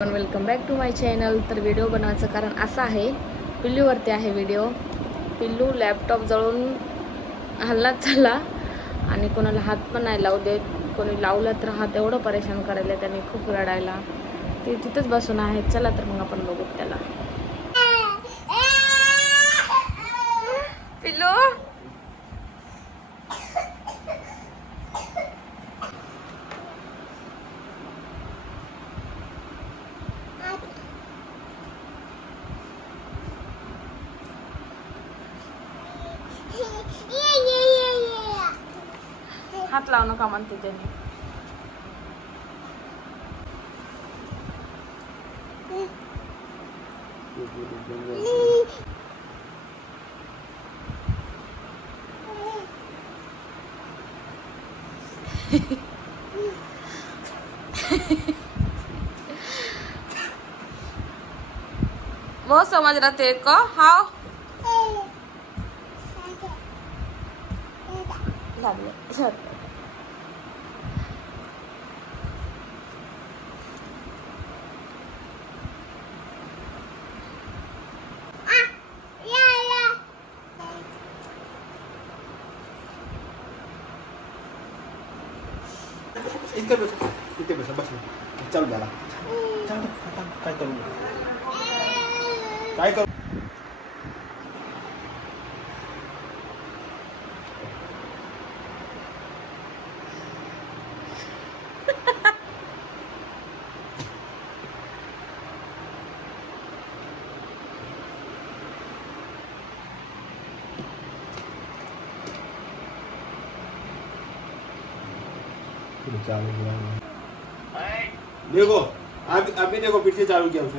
Welcome back to my channel. तर video बनवायचं कारण असं आहे, पिल्लूवरती आहे व्हिडिओ। पिल्लू लॅपटॉप जळून हल्लाच झाला आणि कोणाला हात पण नाही लावू देत, कोणी लावलं तर हात एवढं परेशान करायला त्याने, खूप रडायला। ते तिथंच बसून आहे। चला तर मग आपण बघू त्याला। पिल्लू हात लावू नका म्हणते त्याने। वो समझ रहा तेरे को? हाँ इथे बस बस चालू झाला। काय करू काय करू? चालू देखो अभी देखो फिर से चालू किया उसने।